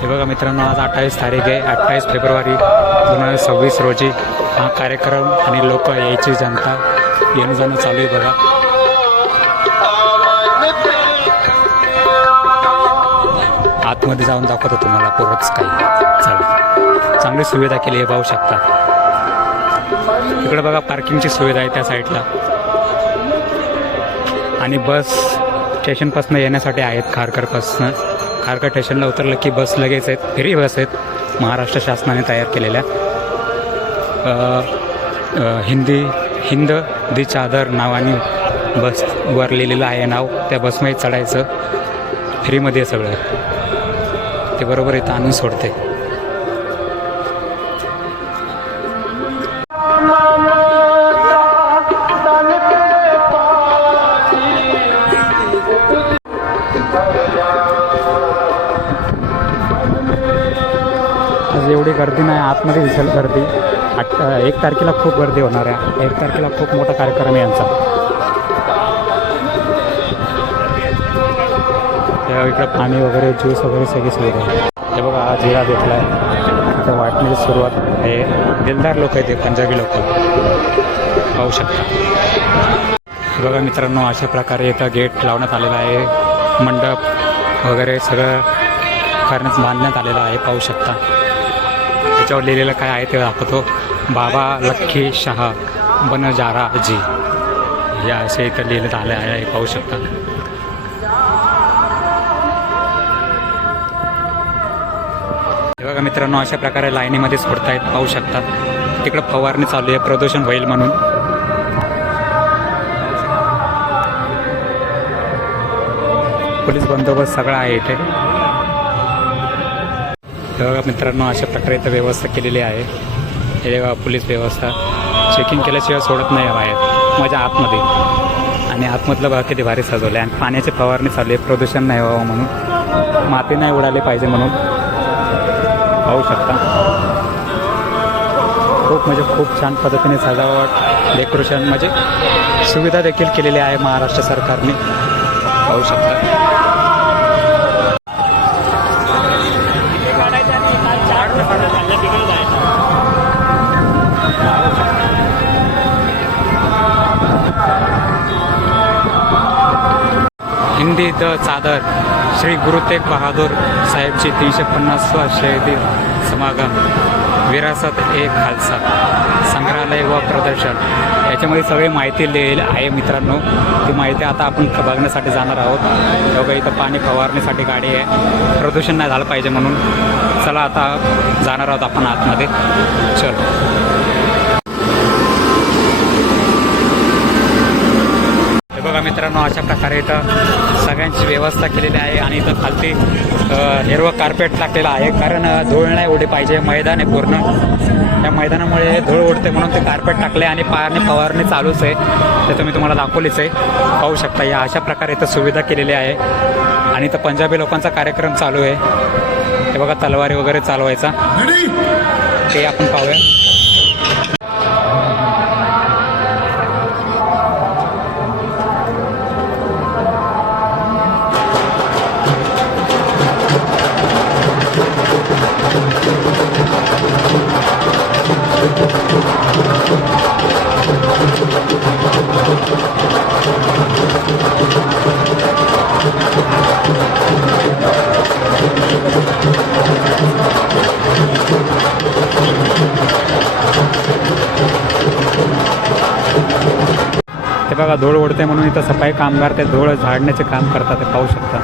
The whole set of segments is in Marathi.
हे बघा मित्रांनो, आज 28 तारीख आहे, 28 फेब्रुवारी 2026 रोजी हा कार्यक्रम आणि लोक यायची जनता येणं जाणं चालू आहे बघा. आतमध्ये जाऊन दाखवतो तुम्हाला पुरच काही. चला, चांगली सुविधा केली आहे, पाहू शकता. इकडे बघा पार्किंगची सुविधा आहे त्या साईडला. आणि बस स्टेशनपासून येण्यासाठी आहेत. खारघरपासून खारघर स्टेशनला उतरलं की बस लगेच आहेत, फ्री बस आहेत महाराष्ट्र शासनाने तयार केलेल्या. हिंद दी चादर नावाने बसवर लिहिलेलं आहे नाव. त्या बसमध्ये चढायचं, फ्रीमध्ये सगळं. ते बरोबर इथं आणून सोडते. आज एवढी गर्दी नाही, आतमध्ये दिसेल गर्दी. 1 तारखेला खूप गर्दी होणार आहे. 1 तारखेला खूप मोठा कार्यक्रम आहे यांचा. इकडं पाणी वगैरे, ज्यूस वगैरे सगळी सुविधा आहे. हे बघा, हा जिरा भेटला आहे. आता वाटण्याची सुरुवात आहे. दिलदार लोक आहेत, ते पंजाबी लोक, पाहू शकता. बघा मित्रांनो, अशा प्रकारे इथं गेट लावण्यात आलेला आहे. मंडप वगैरे सगळं बांधण्यात आलेलं आहे, पाहू शकता. त्याच्यावर लिहिलेलं काय आहे ते दाखवतो. बाबा लक्खी शाह बनजारा जी, या असे इथं लिहिण्यात आले आहे, पाहू शकता. हे बघा मित्रांनो, अशा प्रकारे लाईनीमध्ये सोडतायत, पाहू शकता. तिकडं फवारणी चालू आहे, प्रदूषण होईल म्हणून. पोलीस बंदोबस्त सगळा आहे इथे. बघा मित्रांनो, अशा प्रकारे इथं व्यवस्था केलेली आहे. हे बघा, पोलीस व्यवस्था चेकिंग केल्याशिवाय सोडत नाही बाहेर, माझ्या आतमध्ये. आणि आतमधलं बघा किती भारी सजवलं आहे. आणि पाण्याची फवारणी चालू आहे, प्रदूषण नाही व्हावं म्हणून, माती नाही उडाली पाहिजे म्हणून, पाहू शकता. खूप छान पद्धतीने सजावट, डेकोरेशन, म्हणजे सुविधा देखील केलेली आहे महाराष्ट्र सरकारने, पाहू शकता. हिंदी द चादर श्री गुरु तेग बहादूर साहेबची 350वा शहीदी समागम, विरासत एक खालसा, संग्रहालय व प्रदर्शन, याच्यामध्ये सगळी माहिती लिहिली आहे मित्रांनो. ती माहिती आता आपण बघण्यासाठी जाणार आहोत. बघा, इथं पाणी फवारण्यासाठी गाडी आहे, प्रदूषण नाही झालं पाहिजे म्हणून. चला, आता जाणार आहोत आपण आतमध्ये. चल. बघा मित्रांनो, अशा प्रकारे इथं सगळ्यांची व्यवस्था केलेली आहे. आणि इथं खालती हिरवं कार्पेट टाकलेलं आहे, कारण धूळ नाही उडली पाहिजे. मैदान आहे पूर्ण, त्या मैदानामुळे धूळ उडते म्हणून ते कार्पेट टाकले. आणि पाणी फवारणी चालूच आहे, ते तुम्ही तुम्हाला दाखवलीच आहे, पाहू शकता. या अशा प्रकारे इथं सुविधा केलेली आहे. आणि इथं पंजाबी लोकांचा कार्यक्रम चालू आहे. हे बघा, तलवारी वगैरे चालवायचा, ते आपण पाहूया. ते बघा, धूळ उडते म्हणून इथं सफाई कामगार ते धूळ झाडण्याचे काम करतात, ते पाहू शकता.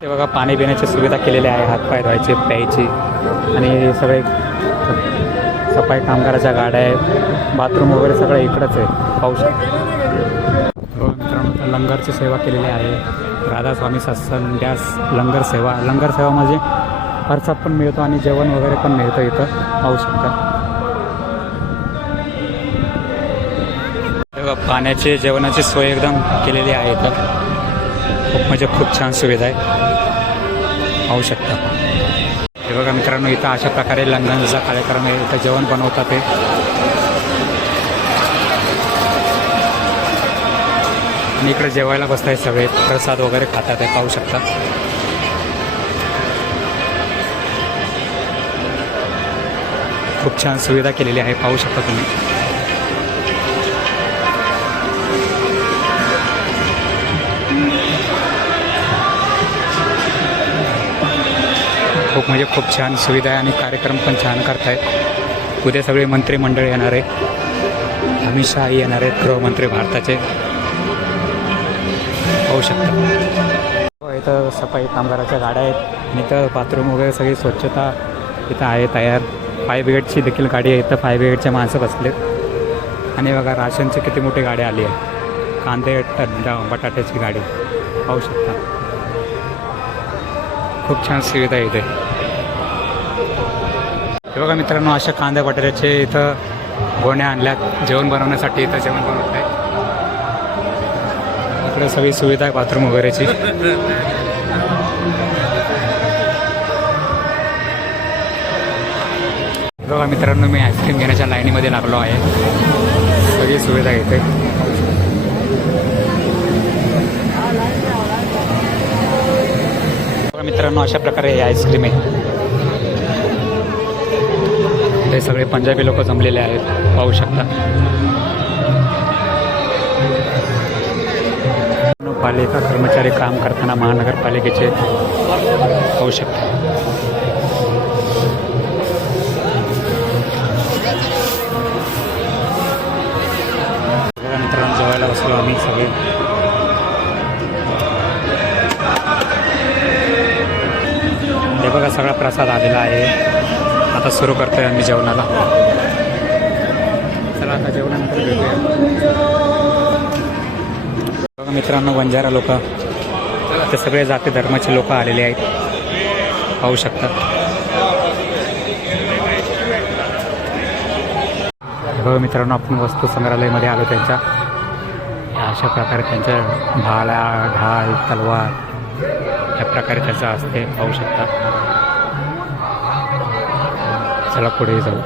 ते बघा, पाणी पिण्याची सुविधा केलेली आहे, हातपाय धुवायची, प्यायची. आणि सगळे सफाई कामगाराच्या गाड्या आहेत, बाथरूम वगैरे सगळं इकडंच आहे, पाहू शकता. मित्रांनो, लंगरची सेवा केलेली आहे. राधास्वामी सत्संध्यास लंगर सेवा. लंगर सेवा म्हणजे प्रसाद पण मिळतो आणि जेवण वगैरे पण मिळतं इथं, पाहू शकता. पाण्याची, जेवणाची सोय एकदम केलेली आहे इथं. खूप छान सुविधा आहे, पाहू शकता. हे बघा मित्रांनो, इथं अशा प्रकारे लंगरचा कार्यक्रम आहे. इथं जेवण बनवतात ते. आणि इकडे जेवायला बसताय सगळे, प्रसाद वगैरे खातात, ते पाहू शकता. खूप छान सुविधा केलेली आहे, पाहू शकता तुम्ही. खूप म्हणजे खूप छान सुविधा आहे आणि कार्यक्रम पण छान करतायत. उद्या सगळे मंत्रिमंडळ येणार आहे, अमित शहा येणार आहेत, गृहमंत्री भारताचे, पाहू शकता. इथं सफाई कामगाराच्या गाड्या आहेत आणि इथं बाथरूम वगैरे सगळी स्वच्छता इथं आहे तयार. फायर ब्रिगेडची देखील गाडी आहे इथं, फायर ब्रिगेडच्या माणसं बसलेत. आणि बघा राशनची किती मोठी गाडी आली आहे, कांदे बटाट्याची गाडी, पाहू शकता. खूप छान सुविधा आहे इथे. हे बघा मित्रांनो, अशा कांदा बटाट्याचे इथं गोण्या आणल्यात जेवण बनवण्यासाठी. इथं जेवण बनवत आहे. इकडे सगळी सुविधा आहे बाथरूम वगैरेची. बघा मित्रांनो, मी आईस्क्रीम घेण्याच्या लाईनीमध्ये लागलो आहे. सगळी सुविधा इथे. बघा मित्रांनो, अशा प्रकारे हे आईस्क्रीम आहे. हे सगळे पंजाबी लोक जमलेले आहेत, पाहू शकता. पालिका कर्मचारी काम करताना महानगरपालिकेचे, पाहू शकता. बघा मित्रांनो, जेवायला बसलो आम्ही सगळे. हे बघा सगळा प्रसाद आलेला आहे. आता सुरू करतोय आम्ही जेवणाला. चला आता जेवणानंतर भेटूया. बघा मित्रांनो, बंजारा लोक, ते सगळे जाती धर्माचे लोक आलेले आहेत, पाहू शकता. बघा मित्रांनो, आपण वस्तू संग्रहालयामध्ये आलो त्यांच्या. अशा प्रकारे त्यांच्या भाला, ढाल, तलवार या प्रकारे त्याचं असते, पाहू शकता. चला पुढे जाऊ.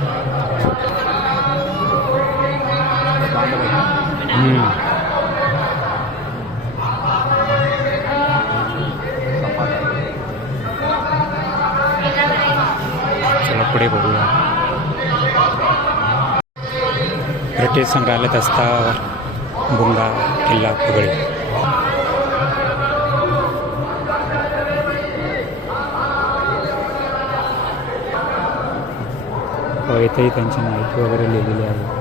चला पुढे बघूया. ब्रिटिश संग्रहालयात असता बुंगा किल्ला पगडी. इथेही त्यांची माहिती वगैरे लिहिलेली आहे.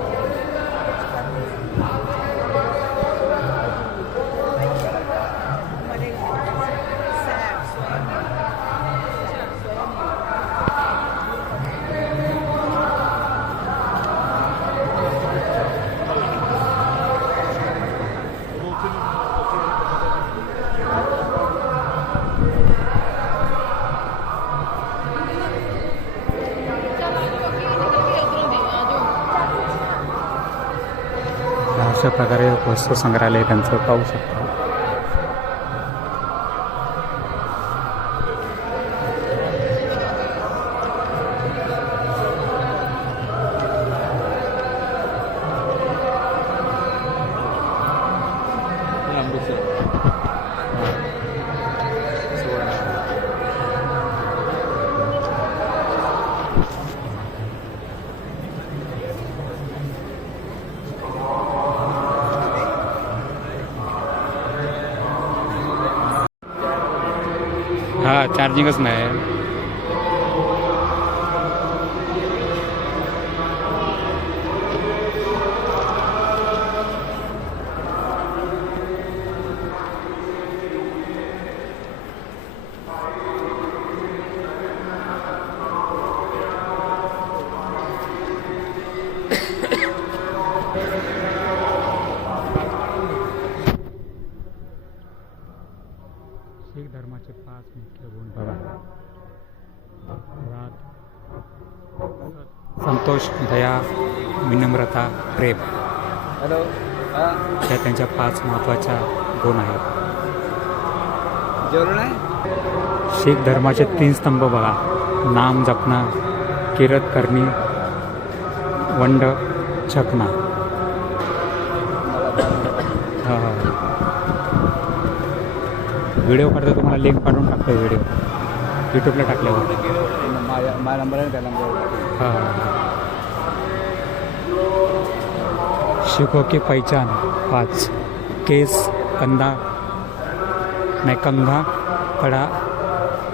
अशा प्रकारे वस्तू संग्रहालय त्यांचं, पाहू शकता. हा चार्जिंगच नाही. शीख धर्माचे 5 मुख्य गुण बघा. संतोष, दया, विनम्रता, प्रेम. ह्या त्यांच्या 5 महत्त्वाच्या गुण आहेत. शीख धर्माचे 3 स्तंभ बघा. नाम जपणं, किरत करणी, वंड छकना. व्हिडिओ करतो, तुम्हाला लिंक पाठवून टाकतो व्हिडिओ यूट्यूबला टाकल्यावर. माझा नंबर आहे त्या नंबरवर. हां. शिखों की पहचान 5 केस कंधा नाही कंघा कडा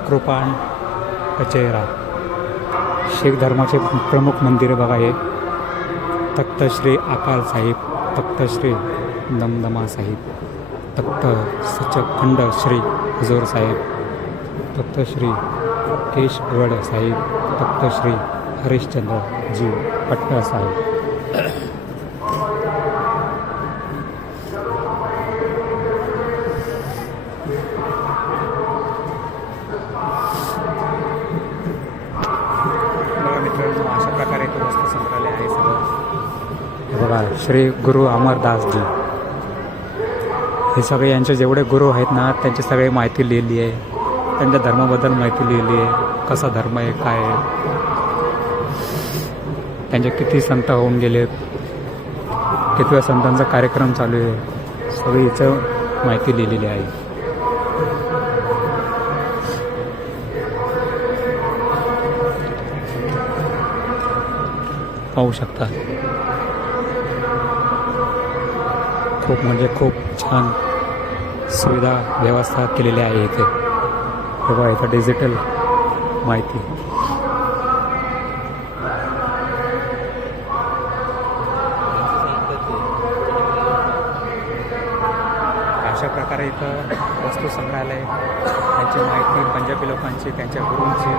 कृपाण कचेहरा. शीख धर्माचे प्रमुख मंदिर बघा हे तख्त श्री अकाल साहिब, तख्त श्री दमदमा साहिब, तख्त सचखंड श्री हजूर साहेब, तख्त श्री केशगड साहिब, तख्त श्री हरिश्चंद्र जी पट्टा साहिब. मित्रांनो अशा प्रकारे तो वस्तू संग्रहालय आहे सगळं. हे बघा श्री गुरु अमरदासजी, हे सगळे यांचे जेवढे गुरु आहेत ना त्यांची सगळी माहिती लिहिली आहे, त्यांच्या धर्माबद्दल माहिती लिहिली आहे, कसा धर्म आहे काय आहे, त्यांचे किती संत होऊन गेले, कितव्या संतांचा कार्यक्रम चालू आहे, सगळी याचं माहिती लिहिलेली आहे. पाहू शकता खूप म्हणजे खूप छान सुविधा व्यवस्था केलेली आहे इथे. बघा इथं डिजिटल माहिती. अशा प्रकारे इथं वस्तू संग्रहालय, त्यांची माहिती पंजाबी लोकांची, त्यांच्या गुरूंची,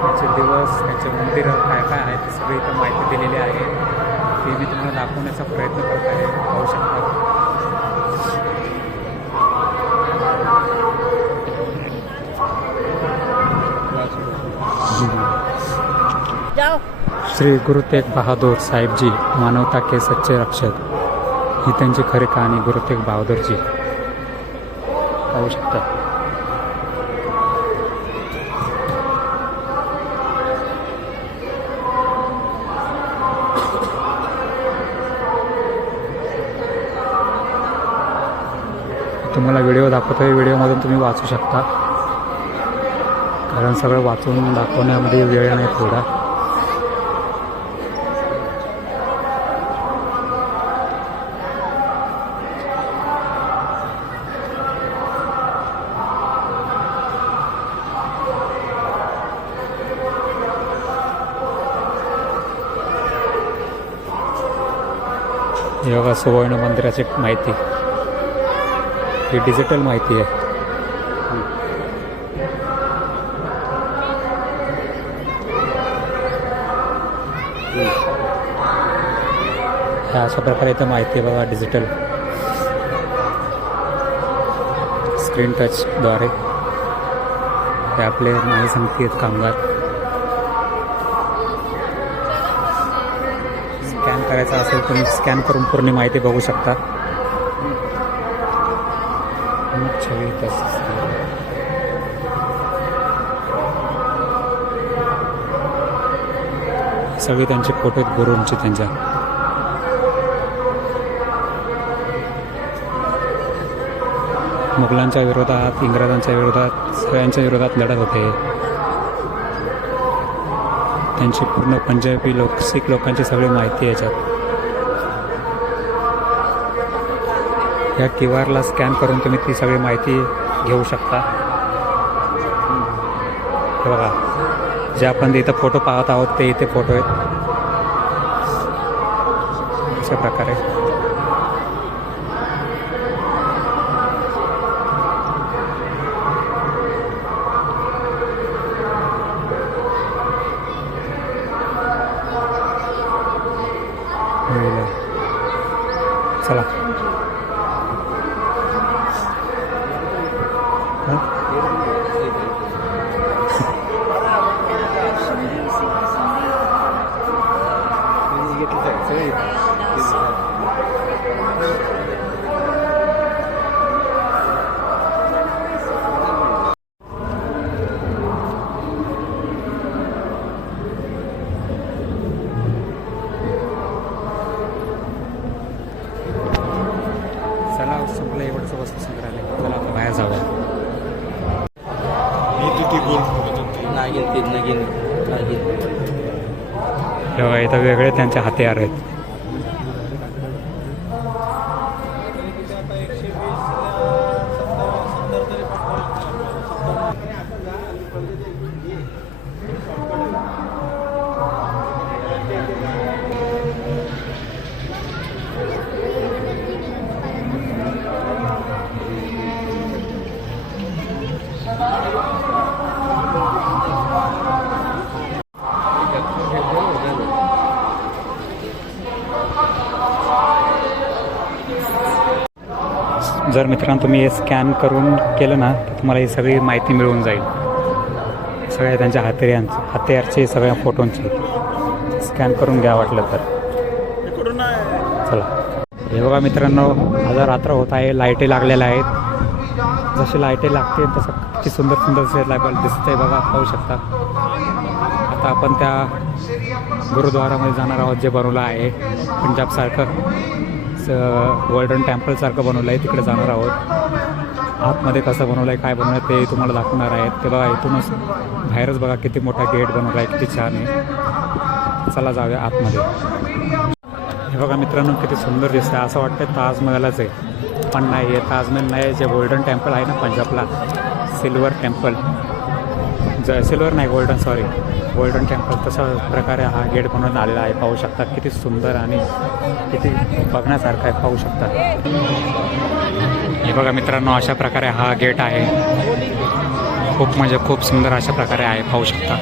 त्यांचे दिवस, त्यांचे मंदिरं काय काय आहेत ते सगळी इथं माहिती दिलेली आहे. ती मी तुम्हाला दाखवण्याचा प्रयत्न करत आहे. पाहू शकता श्री गुरु तेग बहादूर साहेब जी मानवता के सच्चे रक्षक, ही त्यांची खरी कहाणी गुरु तेग बहादूरजी. पाहू शकता तुम्हाला व्हिडिओ दाखवतोय, व्हिडिओमधून तुम्ही वाचू शकता कारण सगळं वाचून दाखवण्यामध्ये वेळ नाही थोडा. हे बघा सुवर्ण मंदिराची माहिती, ही डिजिटल माहिती आहे. अशा प्रकारे इथं माहिती आहे बघा डिजिटल स्क्रीन टचद्वारे. हे आपले माहिती समिती आहेत कामगार. स्कॅन करायचा असेल तुम्ही स्कॅन करून पूर्ण माहिती बघू शकता. सगळे त्यांचे फोटो आहेत गुरूंचे त्यांच्या. मुघलांच्या विरोधात, इंग्रजांच्या विरोधात, सगळ्यांच्या विरोधात लढत होते. त्यांची पूर्ण पंजाबी लोक, शीख लोकांची सगळी माहिती याच्यात. या QR ला स्कॅन करून तुम्ही ती सगळी माहिती घेऊ शकता. हे बघा जे आपण इथं फोटो पाहत आहोत ते इथे फोटो आहेत. अशा प्रकारे चला संपलं एवढंच वस्तू संग्रहालय. चला आता बाहेर जावं. तेव्हा इथं वेगळे त्यांचे हत्यार आहेत. जर मित्रांनो तुम्ही हे स्कॅन करून केलं ना तर तुम्हाला ही सगळी माहिती मिळून जाईल. सगळ्या त्यांच्या हत्यारचे सगळ्या फोटोंची स्कॅन करून घ्या वाटलं तर. चला हे बघा मित्रांनो, आता रात्र होत आहे, लाईटी लागलेल्या आहेत. जशी लाईटी लागते तसं किती सुंदर सुंदर दिसतंय बघा, पाहू शकता. आता आपण त्या गुरुद्वारामध्ये जाणार आहोत जे बनवलं आहे पंजाबसारखं, गोल्डन टेम्पलसारखं बनवलं आहे. तिकडे जाणार आहोत. आतमध्ये कसं बनवलं आहे, काय बनवलं आहे ते तुम्हाला दाखवणार आहेत. ते बघा इथूनच बाहेरच बघा किती मोठा गेट बनवला आहे, किती छान आहे. चला जाऊया आतमध्ये. हे बघा मित्रांनो किती सुंदर दिसतं आहे. असं वाटतं ताजमहलच आहे, पण नाही आहे. ताजमहल नाही, जे गोल्डन टेम्पल आहे ना पंजाबला, सिल्वर टेम्पल, सिल्वर नाही गोल्डन, सॉरी गोल्डन टेम्पल, तशा प्रकारे हा गेट बनवून आलेला आहे. पाहू शकता किती सुंदर आणि किती बघण्यासारखं आहे, पाहू शकता. हे बघा मित्रांनो अशा प्रकारे हा गेट आहे. खूप म्हणजे खूप सुंदर अशा प्रकारे आहे, पाहू शकता.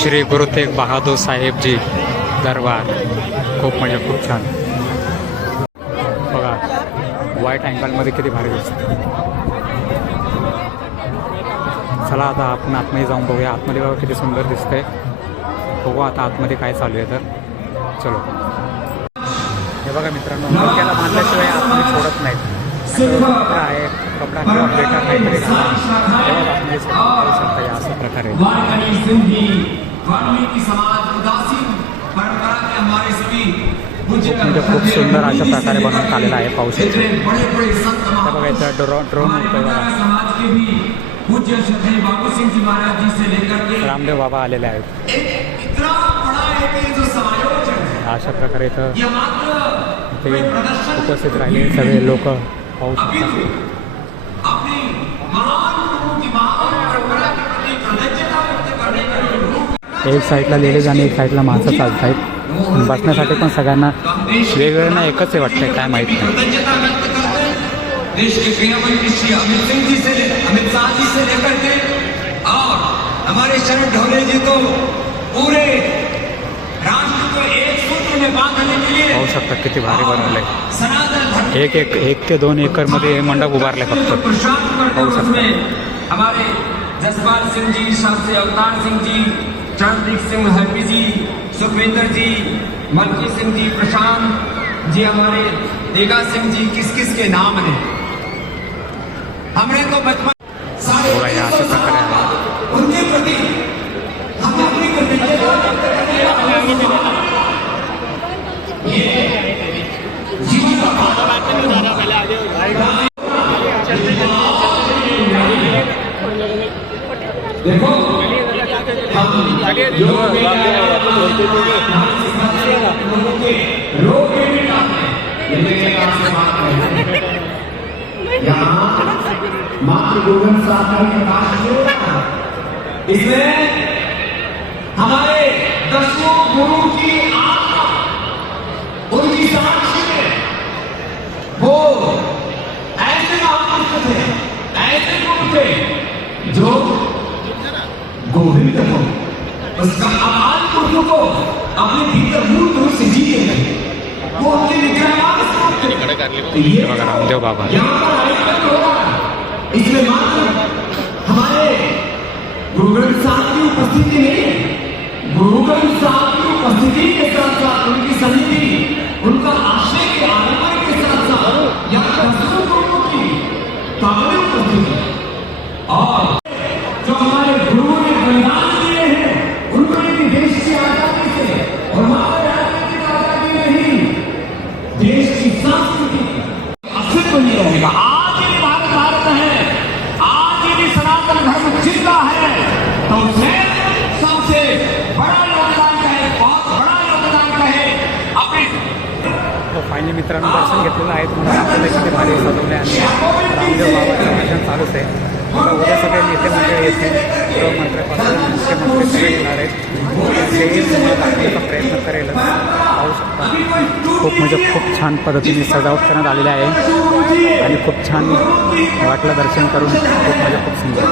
श्री गुरु तेग बहादूर साहेब जी दरबार, खूप म्हणजे खूप छान. बघा वाईट अँगलमध्ये किती भारी दिसतं. चला आता आपण आतमध्ये जाऊन बघूया. आतमध्ये बघा किती सुंदर दिसतंय. बघू आता आतमध्ये काय चालू आहे तर. चलो. हे बघा मित्रांनो, डोक्याला बांधल्याशिवाय आतमध्ये सोडत नाहीत. कपडा आहे, कपडा किंवा बेटा काहीतरी आतमध्ये सोडू शकता अशा प्रकारे. म्हणजे खूप सुंदर अशा प्रकारे बनवण्यात आलेला आहे, पाहू शकता. बघा इथं ड्रोन उडतोय बघा. रामदेव बाबा आलेले आहेत. अशा प्रकारे इथं ते उपस्थित राहिले सगळे लोक, पाहू शकता. एक साईडला लेडीज आणि एक साईडला माणसं चालत आहेत. बसण्यासाठी पण सगळ्यांना वेगवेगळं ना एकच आहे वाटतंय, काय माहीत नाही. देश के गृहमंत्री श्री अमित शाह जी से लेकर के और हमारे शरण ढोले जी को पूरे राष्ट्र को एक सूत्र में बांधने के लिए, पाहू शकता किती भारी बनवलंय. एक ते 2 एकरमध्ये मंडप उभारले फक्त, पाहू शकता. हमारे जसपाल सिंह जी, शास्त्री अवतार सिंह जी, चरणदीप सिंह हरपी जी, सुखविंदर जी, मलकी सिंह जी, प्रशांत जी, हमारे देगा सिंह जी, किस किस के नाम ने हमने तो बचपन बोला या अशा प्रकारे आहे. उनके प्रति हम अपनी देखो मातृ गोविंद साहब इसमें हमारे दसों गुरु की आत्मा, उनकी साक्षी में वो ऐसे महापुरुष थे, ऐसे गुरु थे जो गोविंद को, उसका अकाल पुरुष को अपने भीतर मूल रूप से जी गए. वो उनके विग्रहवाद ये बघा रामदेव बाबा. इसमें मात्र हमारे गुरु ग्रंथ साहब की उपस्थिति नहीं, गुरु ग्रंथ साहब की उपस्थिति के साथ साथ उनकी सन्निधि, उनका आश्रय के आगमन के साथ साथ यहाँ दसों गुरुओं की काबिल उपस्थिति और जो हमारे गुरुओं ने बलिदान दिए हैं, उन्होंने भी देश की आजादी से और हमारे राजनीतिक आजादी में ही देश की संस्कृति अस्तित्व नहीं रहेगा. आज ये भारत है, आज यदि सनातन धर्म जिंदा है तो उसमें सबसे बड़ा योगदान है, बहुत बड़ा योगदान है अपने. फायनली मित्रांनो दर्शन घेतलेलं आहे. तुम्हाला दाखवलं किती भारी सजवले आणि रामदेव चालूच आहे. आता उद्या सगळे नेते मंडळी येतील, गृहमंत्र्यापासून मुख्यमंत्री सगळे येणार आहेत. तेही तुम्हाला दाखवण्याचा प्रयत्न करेल. पाहू शकता खूप म्हणजे खूप छान पद्धतीने सजावट करण्यात आलेली आहे आणि खूप छान वाटलं दर्शन करून. खूप म्हणजे खूप सुंदर.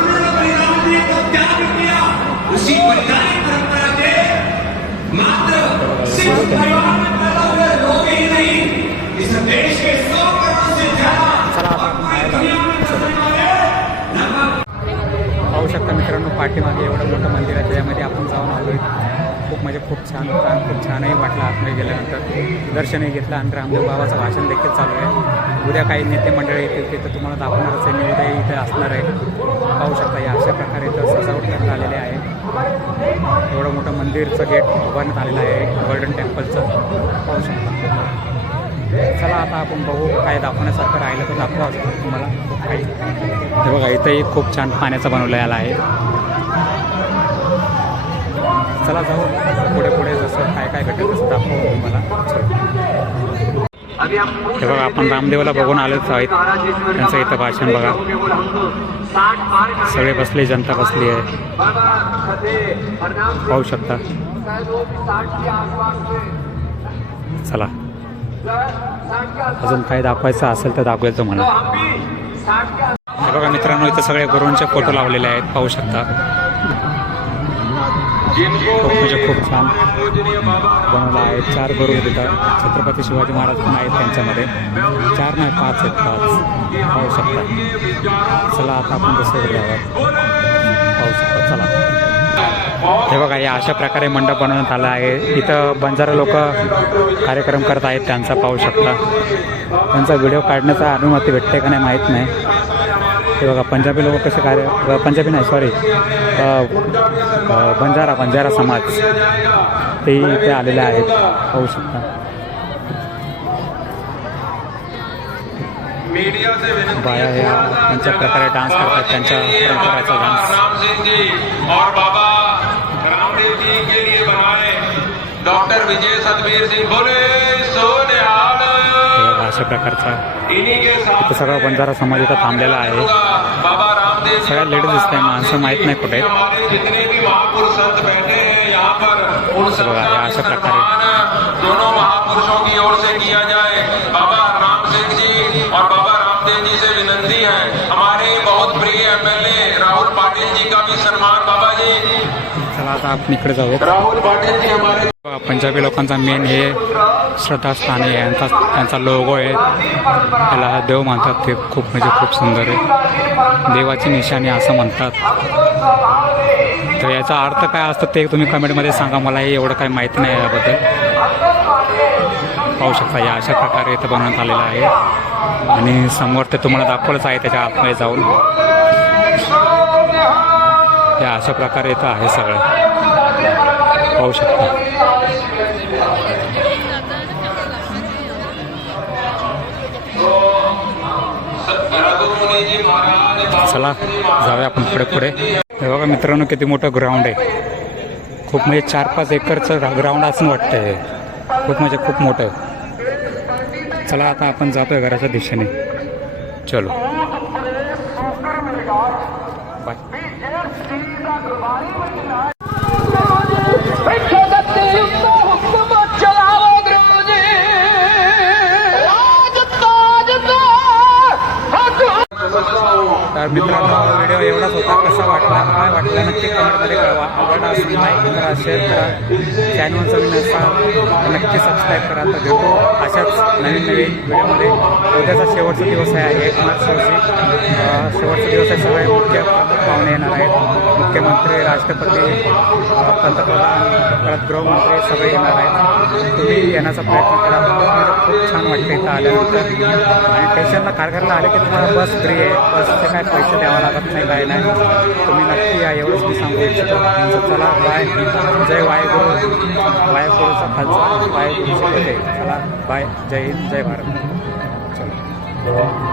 उसी वैज्ञानिक परंपरा के मात्र सिर्फ लोग ही नहीं, इस देश के 100 करोड़ से ज्यादा पाहू शकता मित्रांनो, पाठीमागे एवढं मोठं मंदिर आहे, त्याच्यामध्ये आपण जाऊन आलो. खूप म्हणजे खूप छान होतं आणि खूप छानही वाटलं आतमध्ये गेल्यानंतर. दर्शनही घेतलं आणि रामदेव बाबाचं भाषण देखील चालू आहे. उद्या काही नेते मंडळी येतील ते तर तुम्हाला दाखवणारच आहे. मी उद्याही इथे असणार आहे. पाहू शकता या अशा प्रकारे इथं सजावट करण्यात आलेली आहे. एवढं मोठं मंदिरचं गेट उभारण्यात आलेलं आहे गोल्डन टेम्पलचं. पाहू शकता. चला आता आपण बघू काय दाखवण्यासारखं राहिलं तर दाखवा तुम्हाला खूप काही. हे बघा इथंही खूप छान पाण्याचं बनवलेलं आहे. चला जाऊ पुढे पुढे जसं काय काय घटेल तसं दाखवू तुम्हाला. हे बघा आपण रामदेवाला बघून आलोच आहेत. त्यांचं इथं भाषण बघा. सगळे बसले, जनता बसली आहे. पाहू शकता. चला अजून काही दाखवायचं असेल तर दाखवायचं तुम्हाला. हे बघा मित्रांनो इथं सगळे गुरूंचे फोटो लावलेले आहेत. पाहू शकता. खूप म्हणजे खूप छान बनवलं आहे. 4 गुरु तिथं. छत्रपती शिवाजी महाराज पण आहेत त्यांच्यामध्ये. 4 नाही 5 आहेत. 5 पाहू शकता. चला आता आपण दुसरीकडे जाऊयात. पाहू शकता. चला हे बघा या अशा प्रकारे मंडप बनवण्यात आला आहे. इथं बंजारा लोक कार्यक्रम करत आहेत त्यांचा. पाहू शकता. त्यांचा व्हिडिओ काढण्याचा अनुमती भेटते का नाही माहीत नाही. हे बघा पंजाबी लोक कसे पंजाबी नाही सॉरी बंजारा समाज ते इथे आलेले आहेत. पाहू शकता. बाया ह्या त्यांच्या प्रकारे डान्स करतात. त्यांच्या परंपराचा डान्स. डॉक्टर विजय सतबीर सिंह बोले सोनिहाल. अशा प्रकारचा इथं सगळा बंजारा समाज इथं थांबलेला आहे. सगळ्या लेडीज दिसत आहे. माणसं माहीत नाही कुठे. बघा या अशा प्रकारे दोनों महापुरुषों की ओर से किया जाए. बाबा राम सिंह जी और बाबा रामदेव जी से विनंती है. हमारे बहुत प्रिय एमएलए राहुल पाटिल जी का भी सम्मान. बाबा जी चला आता आपण इकडे जाऊयात. राहुल पाटिल जी हमारे पंजाबी लोकांचा मेन हे श्रद्धास्थान आहे. त्यांचा लोगो आहे. त्याला देव मानतात. ते खूप म्हणजे खूप सुंदर आहे. देवाची निशाणी असं म्हणतात. तर याचा अर्थ काय असतं ते तुम्ही कमेंटमध्ये सांगा. मलाही एवढं काही माहिती नाही याबद्दल. पाहू शकता या अशा प्रकारे इथं बनवण्यात आलेलं आहे आणि समोर ते तुम्हाला दाखवलंच आहे त्याच्या आतमध्ये जाऊन. या अशा प्रकारे इथं आहे सगळं. पाहू शकता. चला जाऊया आपण पुढे पुढे. हे बघा मित्रांनो किती मोठं ग्राउंड आहे. खूप म्हणजे 4-5 एकरचं ग्राउंड असं वाटतं हे. खूप म्हणजे खूप मोठं. चला आता आपण जातोय घराच्या दिशेने. चलो बाय. तर मित्रांनो व्हिडिओ एवढाच होता. कसा वाटला काय वाटलं नक्की कमेंटमध्ये कळवा. आवडला असेल लाईक करा, शेअर करा. चॅनलचा नसाल तर नक्की सबस्क्राईब करा. तर भेटू अशाच नवीन व्हिडिओमध्ये. उद्याचा शेवटचा दिवस आहे 1 मार्च रोजी. शेवटचा दिवस आहे. सगळे मुख्य पाहुणे येणार आहेत. मुख्यमंत्री, राष्ट्रपती, पंतप्रधान, परत गृहमंत्री सगळे येणार आहेत. तुम्ही येण्याचा प्रयत्न करा. खूप छान वाटतं इथं आल्यानंतर. आणि स्टेशनला कारखान्याला आले की तुम्हाला बस फ्री आहे. बसचे काय पैसे द्यावं लागत नाही काय नाही. तुम्ही नक्की या एवढंच मी सांगू इच्छितो. चला बाय. जय वाहेगुरु. वाहेगुरुचा खालचा वाहेगुरुचे होते. चला बाय. जय हिंद जय भारत. चला.